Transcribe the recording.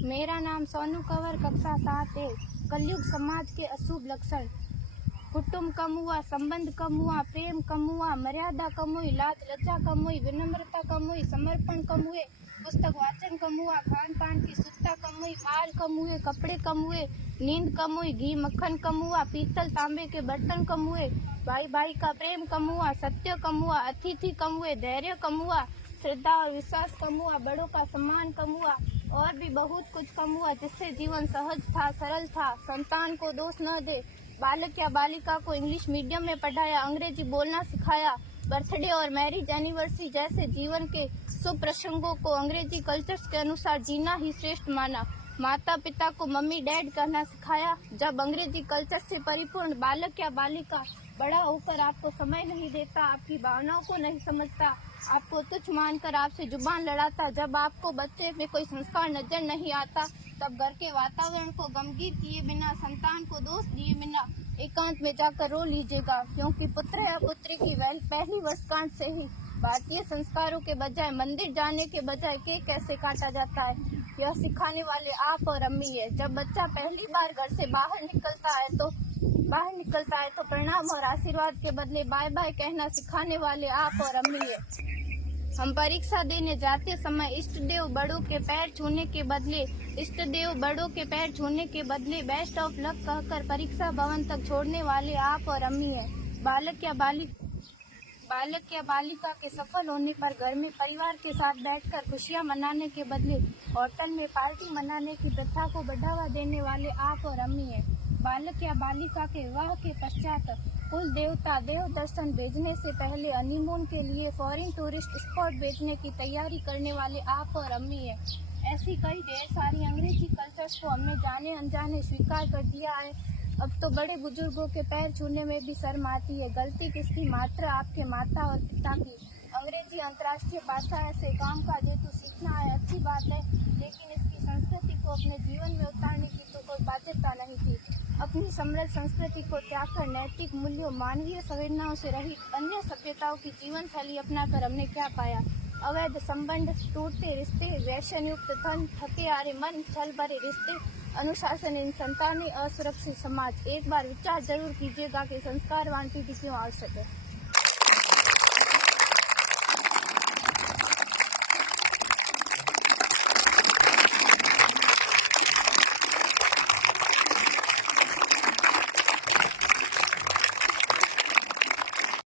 मेरा नाम सोनू कंवर, कक्षा 7 है। कलयुग समाज के अशुभ लक्षण। कुटुंब कम हुआ, संबंध कम हुआ, प्रेम कम हुआ, मर्यादा कम हुई, लाज लज्जा कम हुई, विनम्रता कम हुई, समर्पण कम हुए, पुस्तक वाचन कम हुआ, खान पान की शुद्धता कम हुई, बाल कम हुए, कपड़े कम हुए, नींद कम हुई, घी मक्खन कम हुआ, पीतल तांबे के बर्तन कम हुए, भाई भाई का प्रेम कम हुआ, सत्य कम हुआ, अतिथि कम हुए, धैर्य कम हुआ, श्रद्धा और विश्वास कम हुआ, बड़ों का सम्मान कम हुआ और भी बहुत कुछ कम हुआ जिससे जीवन सहज था, सरल था। संतान को दोष न दे। बालक या बालिका को इंग्लिश मीडियम में पढ़ाया, अंग्रेजी बोलना सिखाया, बर्थडे और मैरिज एनिवर्सरी जैसे जीवन के शुभ प्रसंगों को अंग्रेजी कल्चर्स के अनुसार जीना ही श्रेष्ठ माना। माता पिता को मम्मी डैड कहना सिखाया। जब अंग्रेजी कल्चर से परिपूर्ण बालक या बालिका बड़ा होकर आपको समय नहीं देता, आपकी भावनाओं को नहीं समझता, आपको तुच्छ मानकर आपसे जुबान लड़ाता, जब आपको बच्चे में कोई संस्कार नजर नहीं आता, तब घर के वातावरण को गमगीन किए बिना, संतान को दोष दिए बिना एकांत में जाकर रो लीजिएगा, क्योंकि पुत्र या पुत्री की पहली वर्षगांठ से ही भारतीय संस्कारों के बजाय मंदिर जाने के बजाय केक कैसे काटा जाता है, यह सिखाने वाले आप और अम्मी है। जब बच्चा पहली बार घर से बाहर निकलता है तो प्रणाम और आशीर्वाद के बदले बाय बाय कहना सिखाने वाले आप और अम्मी है। हम परीक्षा देने जाते समय इष्ट देव बड़ों के पैर छूने के बदले बेस्ट ऑफ लक कहकर परीक्षा भवन तक छोड़ने वाले आप और अम्मी है। बालक या बालिका के सफल होने पर घर में परिवार के साथ बैठकर खुशियां मनाने के बदले होटल में पार्टी मनाने की प्रथा को बढ़ावा देने वाले आप और अम्मी है। बालक या बालिका के विवाह के पश्चात कुल देवता देव दर्शन भेजने से पहले हनीमून के लिए फॉरेन टूरिस्ट स्पॉट भेजने की तैयारी करने वाले आप और अम्मी है। ऐसी कई ढेर सारी अंग्रेजी कल्चर्स को हमने जाने अनजाने स्वीकार कर दिया है। अब तो बड़े बुजुर्गों के पैर छूने में भी शर्म आती है। गलती किसकी? मात्र आपके माता और पिता की। अंग्रेजी अंतर्राष्ट्रीय भाषा है से काम का हेतु सीखना है, अच्छी बात है, लेकिन इसकी संस्कृति को अपने जीवन में उतारने की तो कोई बाध्यता नहीं थी। अपनी समृद्ध संस्कृति को त्याग कर नैतिक मूल्यों, मानवीय संवेदनाओं से रहित अन्य सभ्यताओं की जीवन शैली अपनाकर हमने क्या पाया? अवैध संबंध, टूटते रिश्ते, व्यसन युक्त धन, थके हारे मन, छल भरे रिश्ते, अनुशासनहीन संतानें, असुरक्षित समाज। एक बार विचार जरूर कीजिएगा कि संस्कारवान पीढ़ी क्यों आवश्यक है।